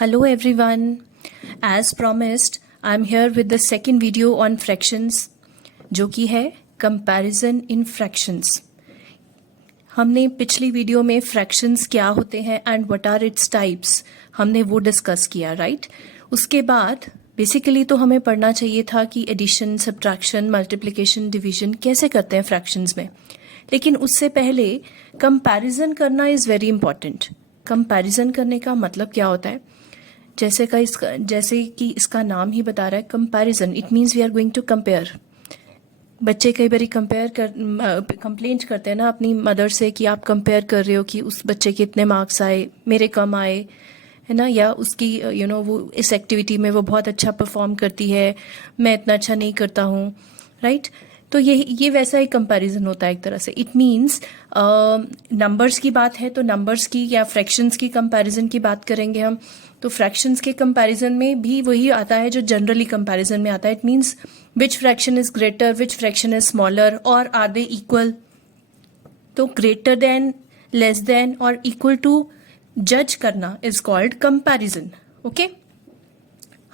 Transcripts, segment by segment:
Hello everyone. As promised, I'm here with the second video on fractions, जो कि है comparison in fractions. हमने पिछली वीडियो में fractions क्या होते हैं and what are its types हमने वो डिस्कस किया, राइट? उसके बाद बेसिकली तो हमें पढ़ना चाहिए था कि एडिशन, सब्ट्रैक्शन, मल्टीप्लिकेशन, डिवीजन कैसे करते हैं फ्रैक्शंस में. लेकिन उससे पहले कंपैरिजन करना इज़ वेरी इंपॉर्टेंट. कंपैरिजन करने का मतलब क्या होता है? जैसे कि इसका नाम ही बता रहा है comparison. It means we are going to compare. बच्चे कई बार कंप्लेंट करते हैं ना अपनी मदर से कि आप कंपेयर कर रहे हो कि उस बच्चे के इतने मार्क्स आए, मेरे कम आए, है ना, या उसकी वो इस एक्टिविटी में वो बहुत अच्छा परफॉर्म करती है, मैं इतना अच्छा नहीं करता हूँ, राइट? तो ये वैसा ही कंपैरिजन होता है एक तरह से. इट मीन्स नंबर्स की बात है तो नंबर्स की या फ्रैक्शंस की कंपैरिजन की बात करेंगे हम. तो फ्रैक्शंस के कंपैरिजन में भी वही आता है जो जनरली कंपैरिजन में आता है. It means which fraction is greater, which fraction is smaller, और आर दे इक्वल. तो ग्रेटर देन, लेस देन और इक्वल टू जज करना इज कॉल्ड कंपैरिजन. ओके,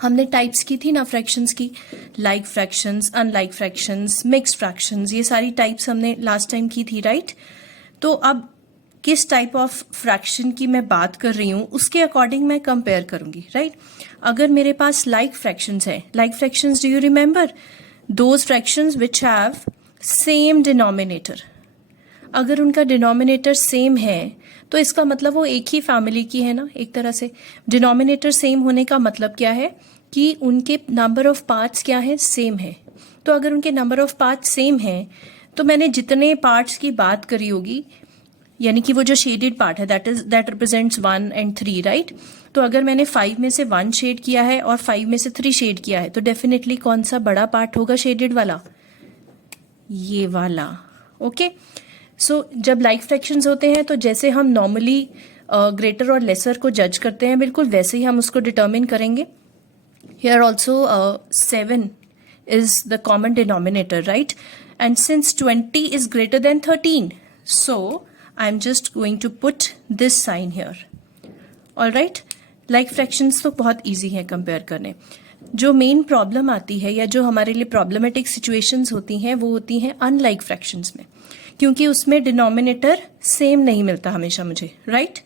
हमने टाइप्स की थी ना फ्रैक्शंस की, like fractions, unlike fractions, mixed fractions, ये सारी टाइप्स हमने लास्ट टाइम की थी, राइट? तो अब किस टाइप ऑफ फ्रैक्शन की मैं बात कर रही हूँ उसके अकॉर्डिंग मैं कंपेयर करूंगी, राइट? अगर मेरे पास लाइक फ्रैक्शंस है, like fractions, do you remember those fractions which have same denominator. अगर उनका डिनोमिनेटर सेम है तो इसका मतलब वो एक ही फैमिली की है ना, एक तरह से. डिनोमिनेटर सेम होने का मतलब क्या है कि उनके नंबर ऑफ पार्ट्स क्या है, सेम है. तो अगर उनके नंबर ऑफ पार्ट्स सेम है तो मैंने जितने पार्ट्स की बात करी होगी, यानी कि वो जो शेडेड पार्ट है दैट रिप्रेजेंट्स 1 and 3, राइट? तो अगर मैंने 5 में से 1 शेड किया है और 5 में से 3 शेड किया है तो डेफिनेटली कौन सा बड़ा पार्ट होगा शेडेड वाला? ये वाला. ओके, सो जब लाइक फ्रैक्शंस होते हैं तो जैसे हम नॉर्मली ग्रेटर और लेसर को जज करते हैं बिल्कुल वैसे ही हम उसको डिटर्मिन करेंगे. Here also 7 is the common denominator, right? And since 20 is greater than 13, so I'm just going to put this sign here. All right? Like fractions तो बहुत easy है compare करने. जो मेन प्रॉब्लम आती है या जो हमारे लिए प्रॉब्लमेटिक सिचुएशंस होती हैं वो होती हैं अनलाइक फ्रैक्शंस में, क्योंकि उसमें डिनोमिनेटर सेम नहीं मिलता हमेशा मुझे, right?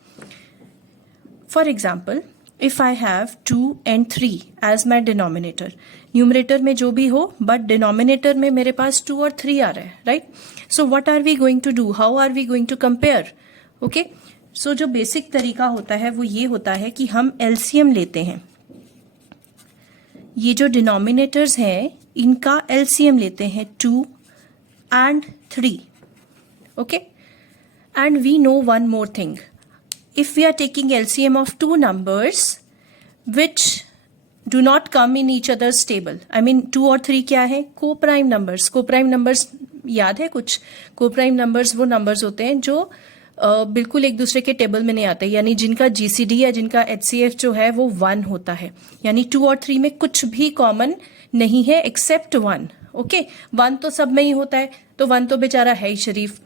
For example, if I have 2 and 3 as my denominator, numerator में जो भी हो बट डिनोमिनेटर में मेरे पास 2 और 3 आ रहा है, right? So what are we going to do, how are we going to compare? Okay, so जो बेसिक तरीका होता है वो ये होता है कि हम एलसीएम लेते हैं. ये जो डिनोमिनेटर्स हैं इनका एलसीएम लेते हैं 2 and 3. Okay, and we know one more thing. If we are taking LCM of two numbers which do not come in each other's table, I mean 2 और 3 क्या है? Co-prime numbers. Co-prime numbers याद है कुछ? Co-prime numbers वो numbers होते हैं जो बिल्कुल एक दूसरे के टेबल में नहीं आते, यानी जिनका GCD या जिनका HCF जो है वो 1 होता है. यानी 2 और 3 में कुछ भी कॉमन नहीं है एक्सेप्ट 1. ओके, 1 तो सब में ही होता है तो 1 तो बेचारा है ही शरीफ.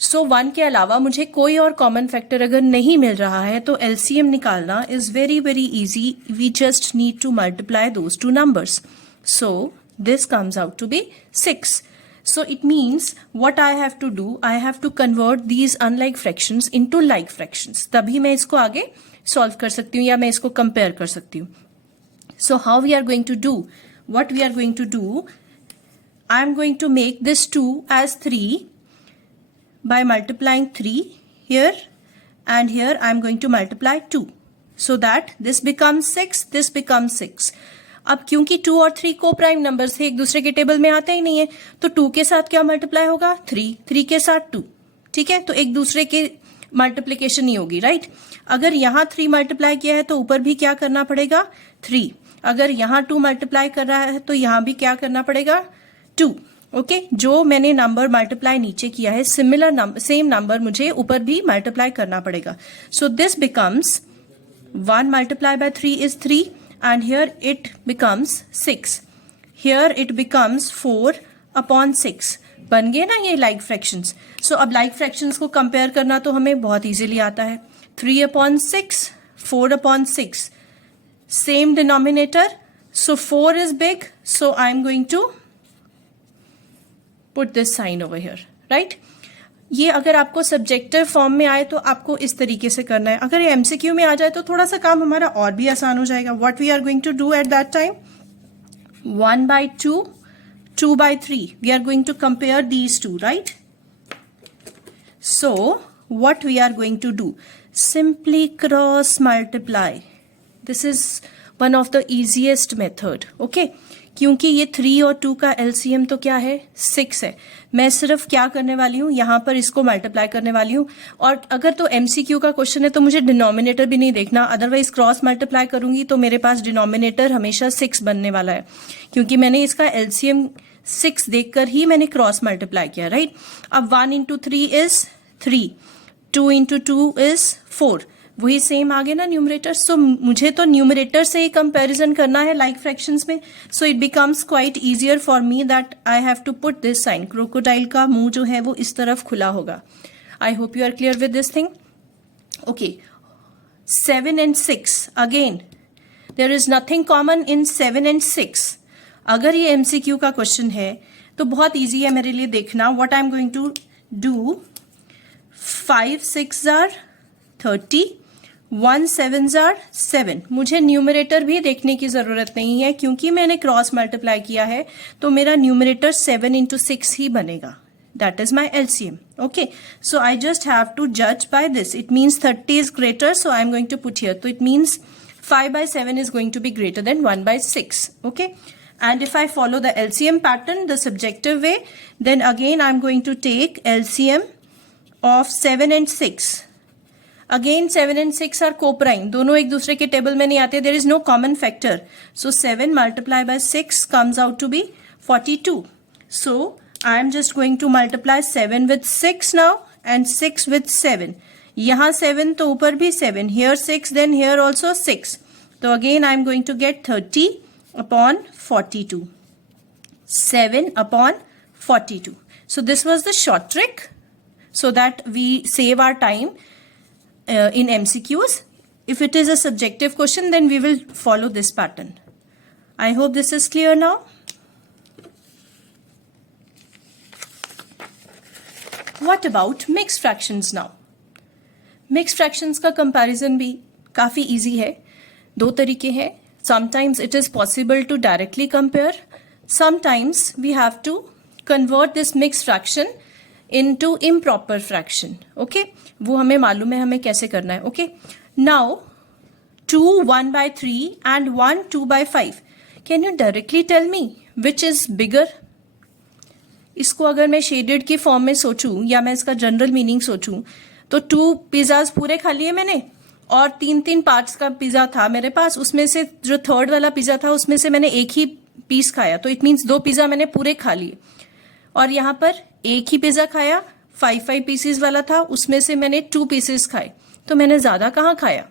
सो 1 के अलावा मुझे कोई और कॉमन फैक्टर अगर नहीं मिल रहा है तो एलसीएम निकालना is very very easy. We just need to multiply those two numbers. So this comes out to be 6. So it means what I have to do, I have to convert these unlike fractions into like fractions. तभी मैं इसको आगे solve कर सकती हूँ या मैं इसको compare कर सकती हूँ. So how we are going to do? What we are going to do? I am going to make this 2 as 3 by multiplying 3 here, and here I am going to multiply 2. So that this becomes 6, this becomes 6. अब क्योंकि 2 और 3 को prime numbers है, एक दूसरे के table में आते ही नहीं है, तो 2 के साथ क्या मल्टीप्लाई होगा? 3 के साथ 2. ठीक है, तो एक दूसरे के मल्टीप्लीकेशन नहीं होगी, राइट? अगर यहाँ 3 मल्टीप्लाई किया है तो ऊपर भी क्या करना पड़ेगा? 3. अगर यहाँ 2 मल्टीप्लाई कर रहा है तो यहाँ भी क्या करना पड़ेगा? 2. ओके, जो मैंने नंबर मल्टीप्लाई नीचे किया है सिमिलर नंबर, सेम नंबर मुझे ऊपर भी मल्टीप्लाई करना पड़ेगा. So this becomes 1 multiplied by 3 is 3. And here it becomes 6. Here it becomes 4 upon 6. बन गए ना ये like fractions. So अब like fractions को compare करना तो हमें बहुत easily आता है. 3 upon 6, 4 upon 6. same denominator, so 4 is big, so I'm going to put this sign over here, right? ये अगर आपको सब्जेक्टिव फॉर्म में आए तो आपको इस तरीके से करना है. अगर ये एमसीक्यू में आ जाए तो थोड़ा सा काम हमारा और भी आसान हो जाएगा. What we are going to do at that time, 1/2, 2/3. We are going to compare these two, right? So what we are going to do, simply cross multiply. This is one of the easiest method, okay? क्योंकि ये 3 और 2 का LCM तो क्या है, 6 है. मैं सिर्फ क्या करने वाली हूँ, यहाँ पर इसको मल्टीप्लाई करने वाली हूँ. और अगर तो एमसीक्यू का क्वेश्चन है तो मुझे डिनोमिनेटर भी नहीं देखना, अदरवाइज क्रॉस मल्टीप्लाई करूंगी तो मेरे पास डिनोमिनेटर हमेशा 6 बनने वाला है, क्योंकि मैंने इसका एलसीएम 6 देखकर ही मैंने क्रॉस मल्टीप्लाई किया, राइट? अब 1 into 3 is 3, 2 into 2 is 4. वही सेम आ गया ना न्यूमरेटर. सो मुझे तो न्यूमरेटर से ही कंपैरिजन करना है लाइक फ्रैक्शंस में. So it becomes quite easier for me that I have to put this sign. Crocodile का मुंह जो है वो इस तरफ खुला होगा. I hope you are clear with this thing. Okay, 7 and 6. Again there is nothing common in 7 and 6. अगर ये एमसीक्यू का क्वेश्चन है तो बहुत ईजी है मेरे लिए देखना. What I am going to do, 5 6 are 30, 1 7 are 7. मुझे न्यूमरेटर भी देखने की जरूरत नहीं है क्योंकि मैंने क्रॉस मल्टीप्लाई किया है, तो मेरा न्यूमरेटर 7 into 6 ही बनेगा. That is my LCM. Okay, so I just have to judge by this. It means 30 is greater, so I am going to put here. So it means 5/7 is going to be greater than 1/6. Okay, and if I follow the LCM pattern, the subjective way, then again I am going to take LCM of 7 and 6. Again 7 and 6 are co-prime. दोनों एक दूसरे के table में नहीं आते. There is no common factor. So 7 multiplied by 6 comes out to be 42. So I am just going to multiply 7 with 6 now and 6 with 7. यहाँ 7 तो ऊपर भी 7. Here 6, then here also 6. So again I am going to get 30 upon 42. 7 upon 42. So this was the short trick so that we save our time in MCQs. If it is a subjective question, then we will follow this pattern. I hope this is clear now. What about mixed fractions now? Mixed fractions का comparison भी काफी easy है. दो तरीके हैं. Sometimes it is possible to directly compare. Sometimes we have to convert this mixed fraction into improper fraction. Okay, वो हमें मालूम है हमें कैसे करना है. Okay, now 2 1/3 and 1 2/5. Can you directly tell me which is bigger? इसको अगर मैं शेडेड की फॉर्म में सोचूं या मैं इसका जनरल मीनिंग सोचूं तो 2 पिज्जाज पूरे खा लिए मैंने और 3 पार्ट्स का पिज्जा था मेरे पास. उसमें से जो थर्ड वाला पिज्जा था उसमें से मैंने एक ही पीस खाया, तो इट मीन्स 2 पिज्जा मैंने पूरे खा लिए. और यहाँ पर एक ही पिज्जा खाया, 5 पीसेस वाला था, उसमें से मैंने 2 पीसेस खाए, तो मैंने ज्यादा कहाँ खाया?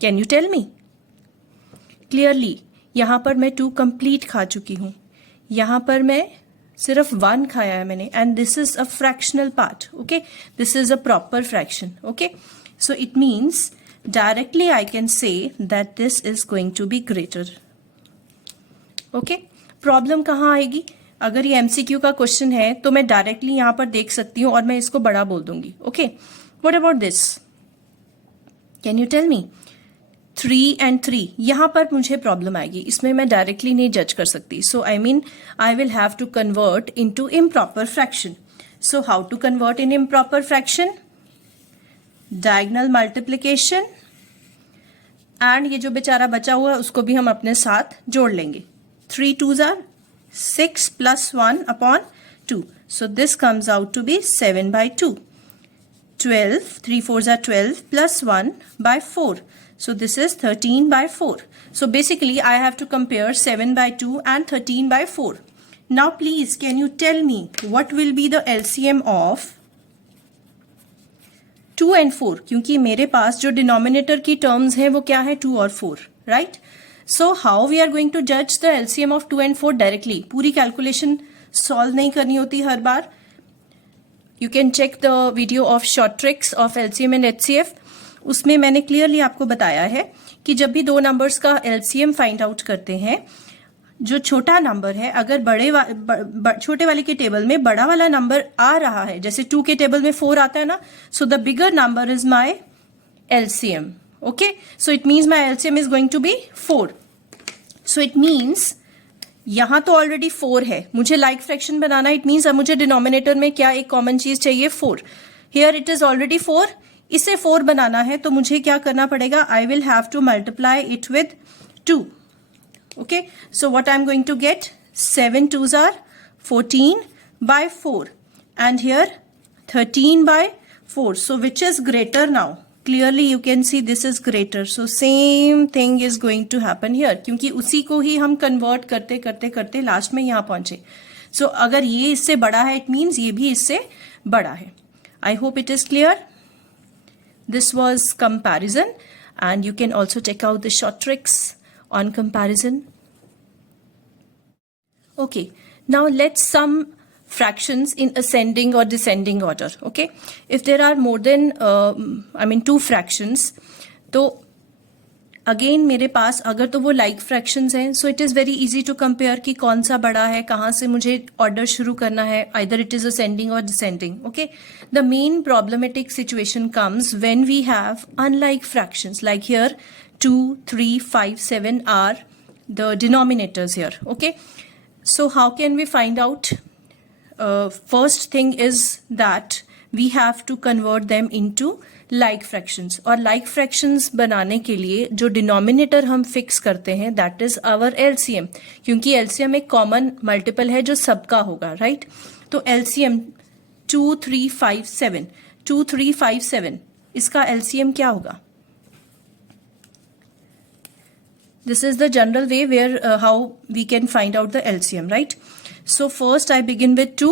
Can you tell me clearly? यहाँ पर मैं 2 कंप्लीट खा चुकी हूँ, यहाँ पर मैं सिर्फ 1 खाया है मैंने, and this is a fractional part. Okay, this is a proper fraction. Okay, so it means directly I can say that this is going to be greater. Okay, problem कहाँ आएगी? अगर ये एमसीक्यू का क्वेश्चन है तो मैं directly यहां पर देख सकती हूं और मैं इसको बड़ा बोल दूंगी. Okay, what about this? Can you tell me? 3 and 3, यहां पर मुझे प्रॉब्लम आएगी, इसमें मैं डायरेक्टली नहीं जज कर सकती. So I mean I will have to convert into improper fraction. So how to convert in improper fraction? Diagonal multiplication, and ये जो बेचारा बचा हुआ है उसको भी हम अपने साथ जोड़ लेंगे. 3 2s are 6 plus 1 upon 2. So this comes out to be 7/2. 12, 3 4s are 12 plus 1/4. So this is 13/4. So basically I have to compare 7/2 and 13/4. Now please can you tell me what will be the LCM of 2 and 4? क्योंकि मेरे पास जो denominator की terms हैं वो क्या है? 2 और 4, right? So how we are going to judge the LCM of 2 and 4 directly? पूरी कैलकुलेशन सॉल्व नहीं करनी होती हर बार. You can check the video of short tricks of LCM and HCF. उसमें मैंने क्लियरली आपको बताया है कि जब भी दो नंबर्स का एलसीएम फाइंड आउट करते हैं, जो छोटा नंबर है अगर छोटे वाले के टेबल में बड़ा वाला नंबर आ रहा है, जैसे 2 के टेबल में 4 आता है ना, so the bigger number is my LCM. Okay, so it means my LCM is going to be 4. So it means यहां तो ऑलरेडी 4 है, मुझे लाइक फ्रैक्शन बनाना, इट मीन्स अब मुझे डिनोमिनेटर में क्या एक कॉमन चीज चाहिए, 4. Here it is already 4. इसे 4 बनाना है तो मुझे क्या करना पड़ेगा, आई will have to multiply it with 2. Okay, so what I'm going to get, 7 2s are 14 by 4 and here 13 by 4. So which is greater now? Clearly you can see this is greater. So same thing is going to happen here, क्योंकि उसी को ही हम convert करते करते करते last में यहाँ पहुंचे. So अगर ये इससे बड़ा है, it means ये भी इससे बड़ा है. I hope it is clear. This was comparison and you can also check out the short tricks on comparison. Okay, now let's sum fractions in ascending or descending order. Okay, if there are more than 2 fractions, तो again मेरे पास अगर तो वो like fractions हैं, so it is very easy to compare कि कौन सा बड़ा है, कहाँ से मुझे ऑर्डर शुरू करना है, आइदर इट इज असेंडिंग और descending. Okay, the main problematic situation comes when we have unlike fractions like here 2, 3, 5, 7 are the denominators here. Okay, so how can we find out? First thing is that we have to convert them into like fractions. और like fractions बनाने के लिए जो denominator हम fix करते हैं that is our LCM, क्योंकि LCM एक common multiple है जो सबका होगा, right? तो LCM 2, 3, 5, 7, 2, 3, 5, 7 इसका LCM क्या होगा? This is the general way where how we can find out the LCM, right? So first I begin with 2.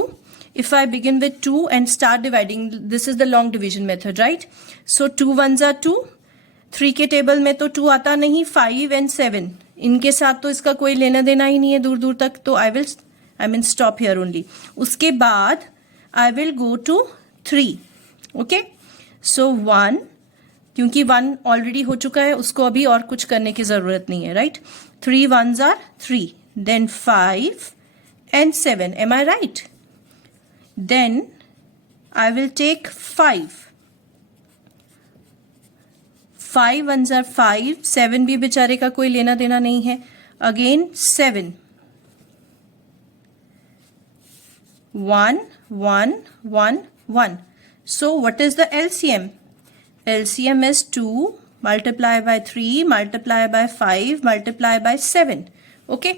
If I begin with 2 and start dividing, this is the long division method, right? So 2 1s are 2. 3 के table में तो 2 आता नहीं, 5 and 7 इनके साथ तो इसका कोई लेना देना ही नहीं है दूर दूर तक, तो I mean stop here only. उसके बाद I will go to 3. Okay? So 1, क्योंकि 1 ऑलरेडी हो चुका है, उसको अभी और कुछ करने की जरूरत नहीं है, right? 3 1s are 3, then 5 and 7. Am I right? Then I will take 5. 5 1s are 5, 7 भी बेचारे का कोई लेना देना नहीं है. Again 7. 1 1 1 1. So what is the LCM? LCM is 2 multiply by 3 multiply by 5 multiply by 7. Okay,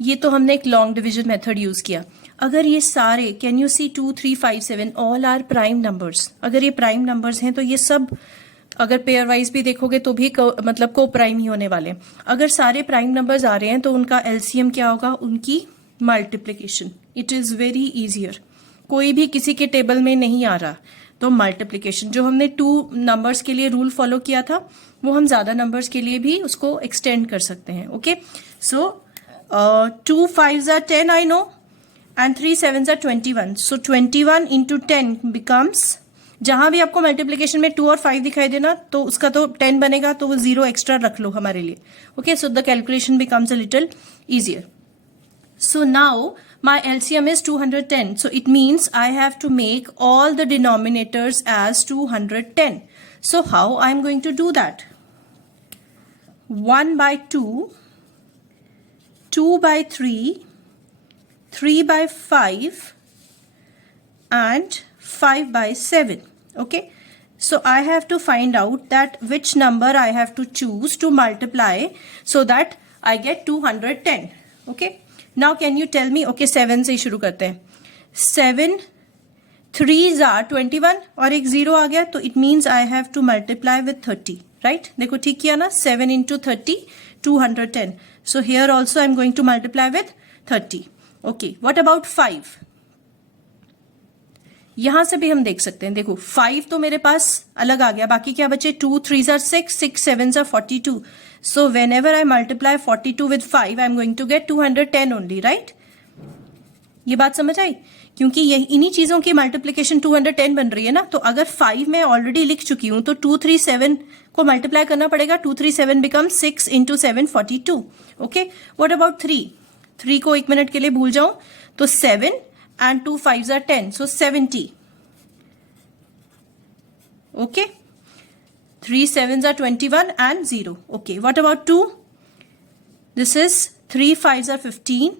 ये तो हमने एक लॉन्ग डिविजन मेथड यूज किया. अगर ये सारे, can you see 2 3 5 7 all are prime numbers, अगर ये प्राइम नंबर्स हैं तो ये सब अगर पेयर वाइज भी देखोगे तो भी मतलब को प्राइम ही होने वाले. अगर सारे प्राइम नंबर्स आ रहे हैं तो उनका एलसीएम क्या होगा, उनकी multiplication. It is very easier. कोई भी किसी के टेबल में नहीं आ रहा तो मल्टीप्लीकेशन, जो हमने 2 नंबर्स के लिए रूल फॉलो किया था वो हम ज्यादा नंबर्स के लिए भी उसको एक्सटेंड कर सकते हैं. Okay, so 2 5s are 10 I know and 3 7s are 21. So 21 into 10 becomes, जहां भी आपको मल्टीप्लीकेशन में 2 और 5 दिखाई देना तो उसका तो 10 बनेगा, तो वो 0 एक्स्ट्रा रख लो हमारे लिए. Okay, so the calculation becomes a little easier. So now my LCM is 210. So it means I have to make all the denominators as 210. So how I am going to do that? 1 by 2, 2 by 3, 3 by 5 and 5 by 7. Okay. So I have to find out that which number I have to choose to multiply so that I get 210. Okay. Now can you tell me, okay 7 से ही शुरू करते हैं. 7 3s are 21 और एक 0 आ गया, तो it means I have to multiply with 30, right? देखो ठीक किया ना, 7 into 30 210. So here also I am going to multiply with 30. Okay, what about 5? यहां से भी हम देख सकते हैं. देखो 5 तो मेरे पास अलग आ गया, बाकी क्या बचे, 2 3s are 6, 6 7s are 42. So whenever I multiply 42 with 5, I am going to get 210 only, right? ये बात समझ आई? क्योंकि ये इन्हीं चीजों की मल्टीप्लीकेशन 210 बन रही है ना, तो अगर 5 मैं ऑलरेडी लिख चुकी हूं तो 237 को मल्टीप्लाई करना पड़ेगा. 237 becomes 6 into 7 42. Okay, what about 3 को 1 मिनट के लिए भूल जाऊं तो 7 and 2 5s are 10, so 70. Okay, 3 7s are 21 and 0. Okay, what about 2? This is 3 5s are 15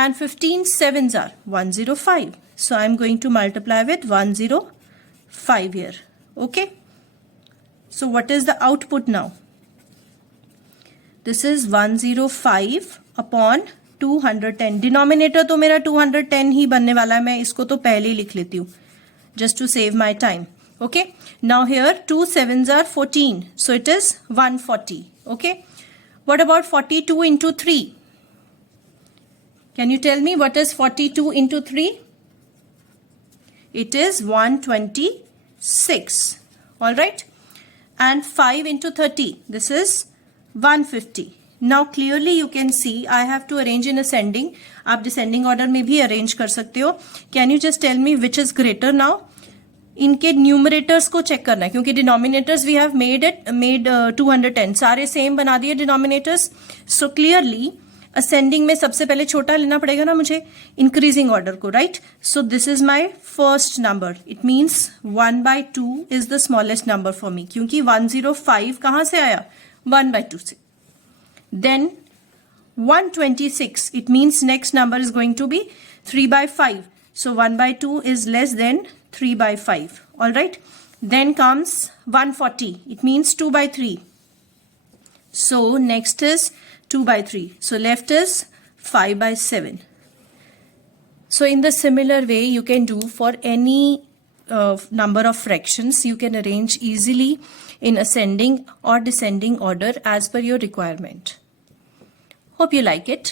and 15 7s are 105. So I'm going to multiply with 105 here. Okay, so what is the output now? This is 105 upon 210. Denominator तो मेरा 210 ही बनने वाला है, मैं इसको तो पहले ही लिख लेती हूँ just to save my time. Okay, now here 2 7s are 14, so it is 140. Okay, what about 42 into 3? Can you tell me what is 42 into 3? It is 126. All right, and 5 into 30, this is 150. Now clearly you can see I have to arrange in ascending. आप descending order में भी arrange कर सकते हो. Can you just tell me which is greater now? इनके numerators को check करना है, क्योंकि डिनोमिनेटर्स वी हैव मेड 210, सारे सेम बना दिए डिनोमिनेटर्स. सो क्लियरली असेंडिंग में सबसे पहले छोटा लेना पड़ेगा ना मुझे, इंक्रीजिंग ऑर्डर को, right? So this is my first number. It means 1/2 is the smallest number for me, क्योंकि 105 कहां से आया? 1/2 से. Then 126, it means next number is going to be 3/5. So 1/2 is less than 3/5. All right. Then comes 140. It means 2/3. So next is 2/3. So left is 5/7. So in the similar way you can do for any number of fractions. You can arrange easily in ascending or descending order as per your requirement. Hope you like it.